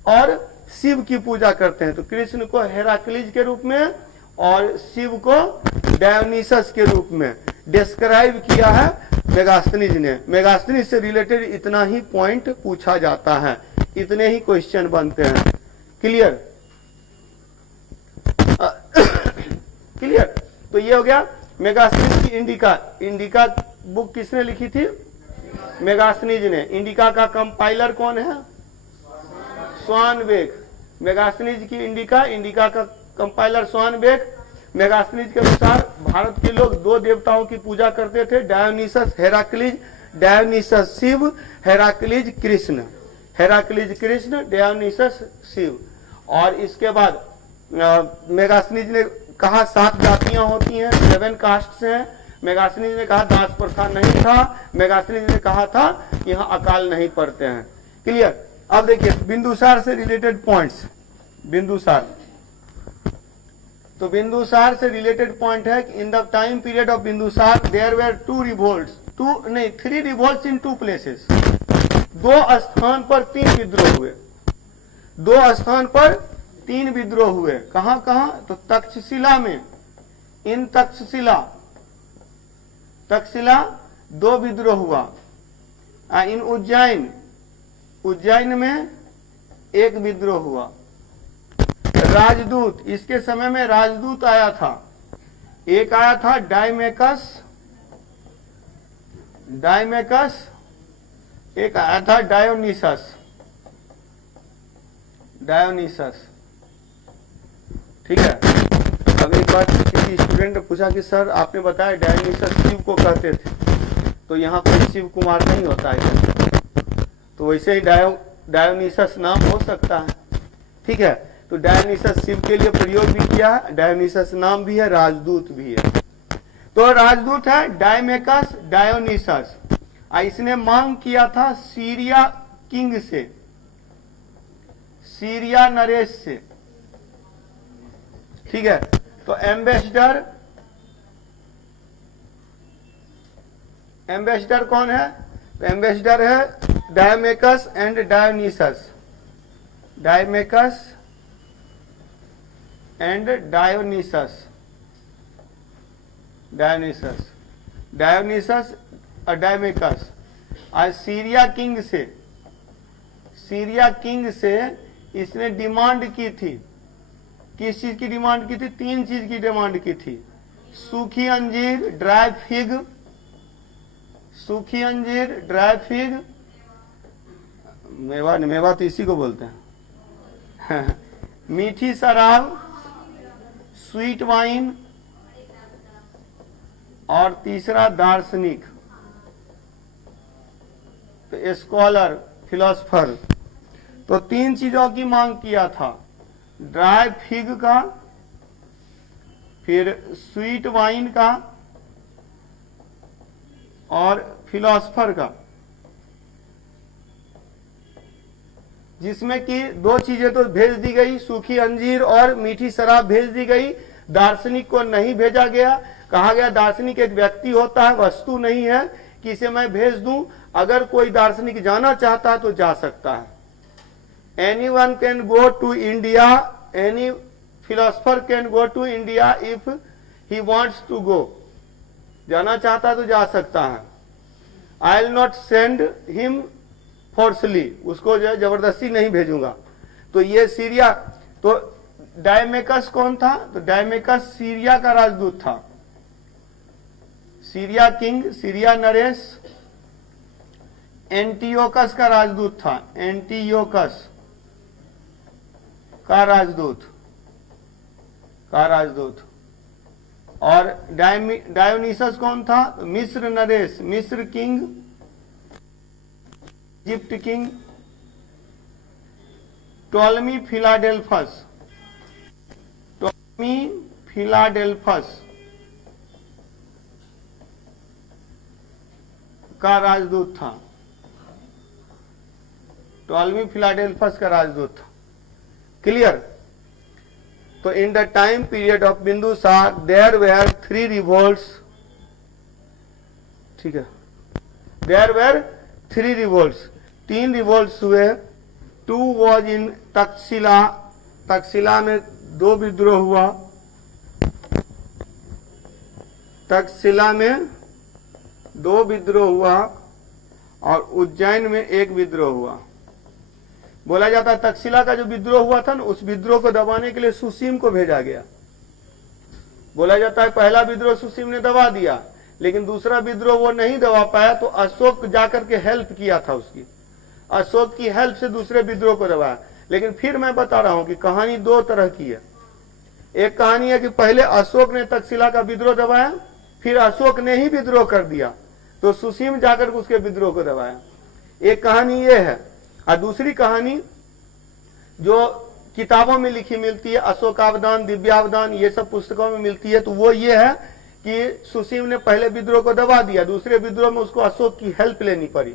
और शिव की पूजा करते हैं। तो कृष्ण को हेराक्लीज के रूप में और शिव को डायोनिसस के रूप में डिस्क्राइब किया है मेगास्थनीज ने। मेगास्थनीज से रिलेटेड इतना ही पॉइंट पूछा जाता है, इतने ही क्वेश्चन बनते हैं। क्लियर? क्लियर? तो ये हो गया मेगास्थनीज की इंडिका। इंडिका बुक किसने लिखी थी? मेगास्थनीज ने। इंडिका का कंपाइलर कौन है? स्वानबेक। मेगास्थनीज की इंडिका, इंडिका का कंपाइलर स्वानबेक। मेगास्थनीज के अनुसार भारत के लोग दो देवताओं की पूजा करते थे, Dionysus Heracles. Dionysus Shiva, Heracles Krishna. Heracles Krishna, Dionysus Shiva. और इसके बाद मेगास्थनीज ने कहा 7 जातियां होती हैं, 7 कास्ट्स हैं। मेगास्थनीज ने कहा दास प्रथा नहीं था। मेगास्थनीज ने कहा था कि यहाँ अकाल नहीं पड़ते हैं। क्लियर? अब देखिए बिंदुसार से रिलेटेड पॉइंट्स। बिंदुसार, तो बिंदुसार से रिलेटेड पॉइंट है कि in the time period of Bindusara there were 2 revolts, 3 revolts in 2 places. 2 स्थान पर 3 विद्रोह हुए। 2 स्थान पर 3 विद्रोह हुए। कहां कहां? तो तक्षशिला में, इन तक्षशिला 2 विद्रोह हुआ। इन उज्जैन में 1 विद्रोह हुआ। राजदूत, इसके समय में राजदूत आया था। एक आया था डायमेकस, एक आया था डायोनिसस। ठीक है? अब एक बात किसी स्टूडेंट ने पूछा कि सर आपने बताया डायोनिसस शिव को कहते थे, तो यहाँ कोई शिव कुमार नहीं होता है? तो वैसे ही डायोनिसस नाम हो सकता है। ठीक है? तो डायोनिसस शिव के लिए प्रयोग भी किया है, डायोनिसस नाम भी है, राजदूत भी है। तो राजदूत है डायमेकस डायोनिसस। इसने मांग किया था सीरिया किंग से, सीरिया नरेश से। ठीक है? तो एम्बेसडर कौन है? तो एम्बेसडर है Deimachus and Dionysus. Deimachus and Dionysus और डायमेकस। आज सीरिया किंग से इसने डिमांड की थी। किस चीज की डिमांड की थी? 3 चीज की डिमांड की थी। सूखी अंजीर, ड्राई फिग, मेवा तो इसी को बोलते हैं मीठी शराब, स्वीट वाइन, और तीसरा दार्शनिक, तो स्कॉलर, फिलोसफर। तो 3 चीजों की मांग किया था, ड्राई फिग का, फिर स्वीट वाइन का और फिलोसफर का, जिसमें कि 2 चीजें तो भेज दी गई, सूखी अंजीर और मीठी शराब भेज दी गई। दार्शनिक को नहीं भेजा गया। कहा गया दार्शनिक एक व्यक्ति होता है, वस्तु नहीं है कि इसे मैं भेज दूं। अगर कोई दार्शनिक जाना चाहता है तो जा सकता है। Anyone can go to India, any philosopher can go to India if he wants to go. जाना चाहता है तो जा सकता है। I will not send him forcely, उसको जो है जबरदस्ती नहीं भेजूंगा। तो ये सीरिया, तो डायमेकस कौन था? तो डायमेकस सीरिया का राजदूत था। Syria king, Syria Naresh Antiochus का राजदूत था। एंटियोकस का राजदूत। और डायोनिसस कौन था? मिस्र नरेश, मिस्र king, Egypt king. Ptolemy Philadelphus का राजदूत था। टॉलमी फिलाडेल्फस का राजदूत था। क्लियर? तो in the time period of Bindusara there were 3 revolts. ठीक है? देयर वेर 3 रिवोल्ट्स, 3 रिवोल्ट्स हुए। 2 वॉज इन तक्षशिला, तक्षशिला में 2 विद्रोह हुआ। तक्षशिला में 2 विद्रोह हुआ और उज्जैन में 1 विद्रोह हुआ। बोला जाता है तक्षशिला का जो विद्रोह हुआ था ना, उस विद्रोह को दबाने के लिए सुसीम को भेजा गया। बोला जाता है पहला विद्रोह सुसीम ने दबा दिया, लेकिन दूसरा विद्रोह वो नहीं दबा पाया, तो अशोक जाकर के हेल्प किया था उसकी। अशोक की हेल्प से दूसरे विद्रोह को दबाया। लेकिन फिर मैं बता रहा हूं कि कहानी 2 तरह की है। एक कहानी है कि पहले अशोक ने तक्षशिला का विद्रोह दबाया, फिर अशोक ने ही विद्रोह कर दिया तो सुसीम जाकर उसके विद्रोह को दबाया। एक कहानी ये है। और दूसरी कहानी जो किताबों में लिखी मिलती है, अशोकावदान, दिव्यावदान, ये सब पुस्तकों में मिलती है, तो वो ये है कि सुसीम ने पहले विद्रोह को दबा दिया, दूसरे विद्रोह में उसको अशोक की हेल्प लेनी पड़ी,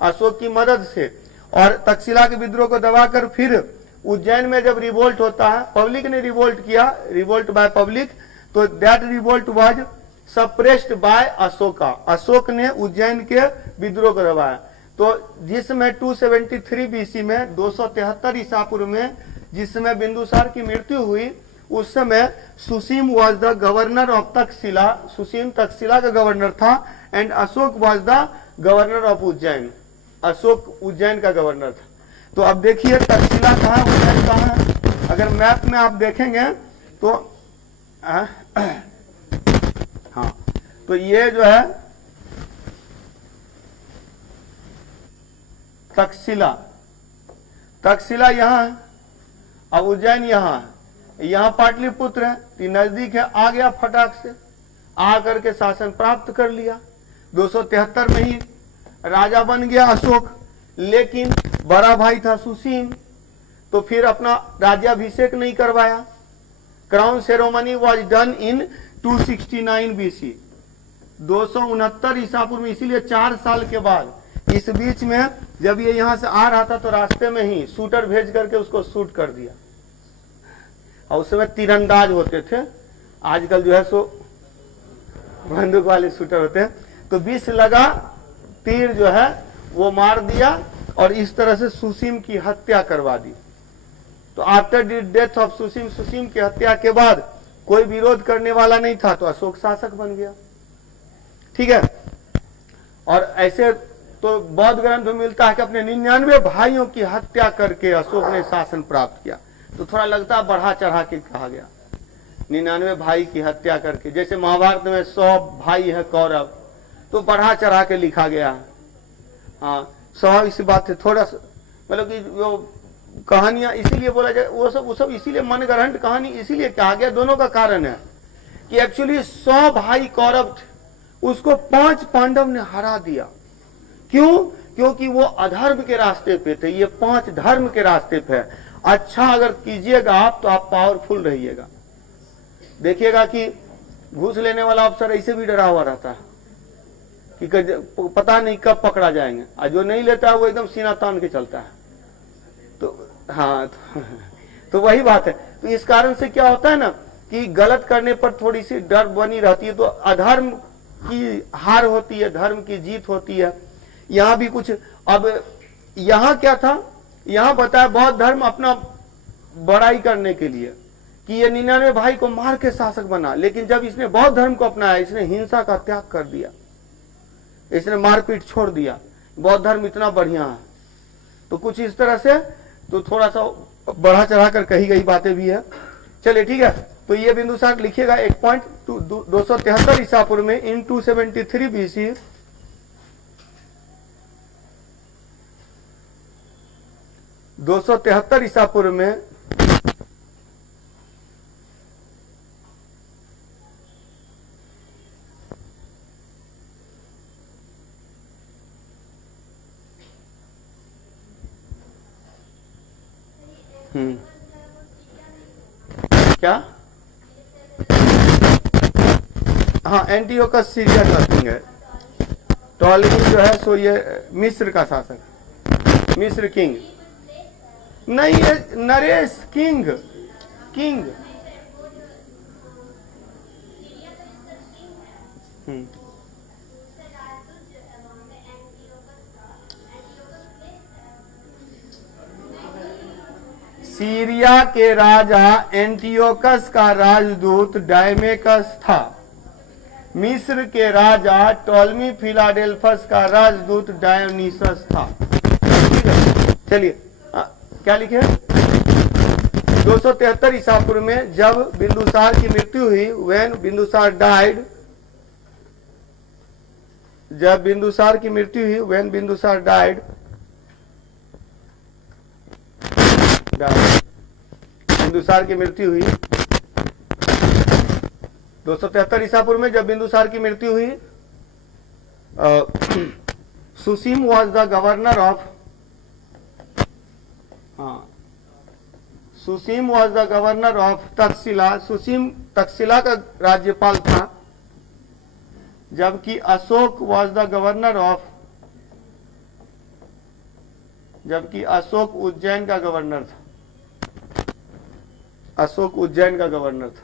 अशोक की मदद से, और तक्षशिला के विद्रोह को दबाकर फिर उज्जैन में जब रिवोल्ट होता है, पब्लिक ने रिवोल्ट किया, रिवोल्ट बाय पब्लिक, तो that revolt was suppressed bye Ashoka. Ashok ने उज्जैन के विद्रोह को दबाया। तो जिसमें 273 बीसी में 273 ईसा पूर्व में जिस समय बिंदुसार की मृत्यु हुई, उस समय Susima was the governor of Takshashila. Susima Takshashila का गवर्नर था and Ashoka was the governor of Ujjain. Ashoka Ujjain का गवर्नर था। तो अब देखिए तक्षशिला कहाँ, उज्जैन कहाँ है। अगर मैप में आप देखेंगे तो हाँ, तो ये जो है तक्षशिला, तक्षशिला यहाँ है, अब उज्जैन यहाँ है, यहाँ पाटलिपुत्र है, ये नजदीक है। आ गया फटाक से, आकर के शासन प्राप्त कर लिया। 273 में ही राजा बन गया अशोक, लेकिन बड़ा भाई था सुसीम, तो फिर अपना राज्याभिषेक नहीं करवाया। Crown ceremony was done in 269 BC, 269 ईसा पूर्व में। इसीलिए 4 साल के बाद, इस बीच में जब ये यहां से आ रहा था तो रास्ते में ही शूटर भेज करके उसको शूट कर दिया। और उस समय तीरंदाज होते थे, आजकल जो है सो बंदूक वाले शूटर होते हैं। तो 20 लगा, तीर जो है वो मार दिया और इस तरह से सुसीम की हत्या करवा दी। तो after the death of Susima, Susima की हत्या के बाद कोई विरोध करने वाला नहीं था, तो अशोक शासक बन गया। ठीक है। और ऐसे तो बौद्ध ग्रंथ में मिलता है कि अपने 99 भाइयों की हत्या करके अशोक ने शासन प्राप्त किया। तो थोड़ा लगता है बढ़ा चढ़ा के कहा गया, 99 भाई की हत्या करके। जैसे महाभारत में 100 भाई है कौरव, तो बढ़ा चढ़ा के लिखा गया है। हाँ, स्वाभाविक सी बात है। थोड़ा मतलब कि वो कहानियां इसीलिए बोला जाए, वो सब इसीलिए मनगढ़ंत कहानी इसीलिए कहा गया। दोनों का कारण है कि एक्चुअली 100 भाई कौरव थे, उसको 5 पांडव ने हरा दिया। क्यों? क्योंकि वो अधर्म के रास्ते पे थे, ये 5 धर्म के रास्ते पे है। अच्छा अगर कीजिएगा आप तो आप पावरफुल रहिएगा। देखिएगा कि घूस लेने वाला अफसर ऐसे भी डरा हुआ रहता है कि पता नहीं कब पकड़ा जाएंगे, और जो नहीं लेता है वो एकदम सीना तान के चलता है। तो हाँ, तो वही बात है। तो इस कारण से क्या होता है ना कि गलत करने पर थोड़ी सी डर बनी रहती है, तो अधर्म की हार होती है, धर्म की जीत होती है। यहाँ भी कुछ, अब यहाँ क्या था, यहाँ बताया बौद्ध धर्म अपना बड़ाई करने के लिए कि ये 99 भाई को मार के शासक बना, लेकिन जब इसने बौद्ध धर्म को अपनाया, इसने हिंसा का त्याग कर दिया, इसने मारपीट छोड़ दिया। बौद्ध धर्म इतना बढ़िया है। तो कुछ इस तरह से तो थोड़ा सा बढ़ा चढ़ा कर कही गई बातें भी है। चलिए ठीक है। तो ये बिंदुसार लिखिएगा एक पॉइंट। 273 ईसा पूर्व में इन 273 बीसी 273 ईसा पूर्व में क्या, हाँ, एंटीओकस सीरिया का किंग है। टॉलेमी जो है सो ये मिस्र का शासक, मिस्र किंग नहीं है, नरेश किंग, किंग। सीरिया के राजा एंटियोकस का राजदूत डायमेकस था। मिस्र के राजा टॉलमी फिलाडेल्फस का राजदूत डायोनीसस था। ठीक है, चलिए क्या लिखे, 273 ईसा पूर्व में जब बिंदुसार की मृत्यु हुई, व्हेन बिंदुसार डाइड, जब बिंदुसार की मृत्यु हुई, व्हेन बिंदुसार डाइड, बिंदुसार की मृत्यु हुई 273 ईसा पूर्व में जब बिंदुसार की मृत्यु हुई, Susima was the governor of, Susima was the governor of Takshashila. Susima Takshashila का राज्यपाल था, जबकि Ashoka was the governor of, जबकि अशोक उज्जैन का गवर्नर था। अशोक उज्जैन का गवर्नर था।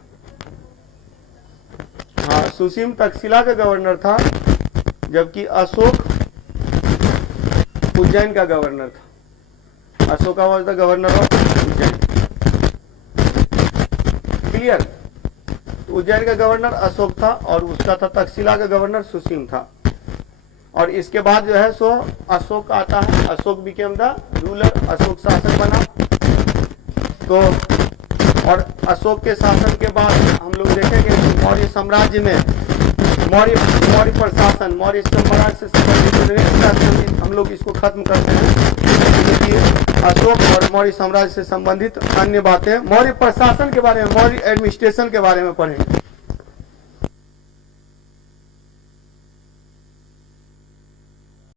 हाँ, सुसीम तक्षशिला का गवर्नर था, जबकि अशोक उज्जैन का गवर्नर था। Ashoka was the governor of Ujjain. Clear? Ujjain का गवर्नर अशोक था और उसका था तक्षशिला का गवर्नर सुसीम था। और इसके बाद जो है सो अशोक आता है, Ashok became the ruler, Ashok शासक बना। तो और अशोक के शासन के बाद हम लोग देखेंगे मौर्य साम्राज्य में मौर्य प्रशासन, मौर्य साम्राज्य से संबंधित हम लोग इसको खत्म करते हैं, क्योंकि अशोक और मौर्य साम्राज्य से संबंधित अन्य बातें मौर्य प्रशासन के बारे में, मौर्य एडमिनिस्ट्रेशन के बारे में पढ़ेंगे।